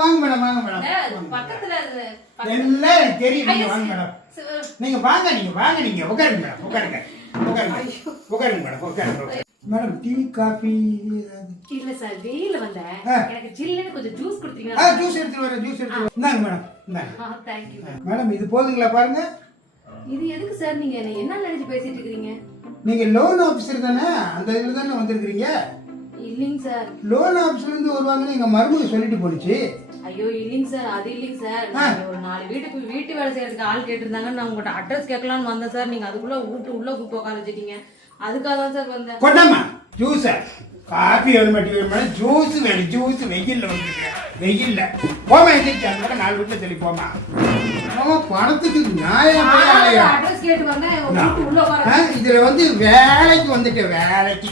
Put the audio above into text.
வாங்க மேடம் வாங்க மேடம். பக்கத்துல எல்லாம் எனக்கு தெரியும். நீங்க வாங்க மேடம். நீங்க வாங்க நீங்க உட்காருங்க மேடம். உட்காருங்க மேடம். உட்காருங்க மேடம். டீ காபி இல்ல சார், வெயில வந்தேன். எனக்கு ஜில்லுன்னு கொஞ்சம் ஜூஸ் கொடுத்தீங்க. ஜூஸ் எடுத்து வரேன். இந்தாங்க மேடம். இந்தாங்க. தேங்க் யூ மேடம் இது போதுங்களா பாருங்க. இது எதுக்கு சார்? நீங்க என்ன நினைச்சு பேசிட்டு இருக்கீங்க? நீங்க லோன் ஆபீசர் தானே? அந்த இதுல தானே வந்திருக்கீங்க? இல்லைங்க சார். லோன் ஆபீஸ்ல இருந்து வருவாங்கன்னு எங்க மருமக சொல்லிட்டு போனுச்சு. ஐயோ இல்லைங்க சார், அது இல்லைங்க சார். நான் ஒரு 4 வீட்டு வேலை செய்யறதுக்கு ஆள் கேட்டிருந்தாங்க. நான் உங்கள்கிட்ட அட்ரஸ் கேட்கலான்னு வந்தேன் சார். நீங்க அதுக்குள்ள உள்ள கூப்பிட்டு உட்கார வச்சுட்டீங்க. அதுக்காக தான் சார் வந்தேன். கொண்டாமா ஜூஸ். காபி வேணும் மட்டும் ஜூஸ் வேணும். ஜூஸ் வெயில்ல வந்துருக்கேன். வெயில்ல போமா எந்திரிச்சு அந்த 4 வீட்டுல தெளி போமா. பணத்துக்கு நியாயம் அட்ரஸ் கேட்டு வந்தேன். உள்ள உட்கார இதுல வந்து வேலைக்கு வந்துட்டேன். வேலைக்கு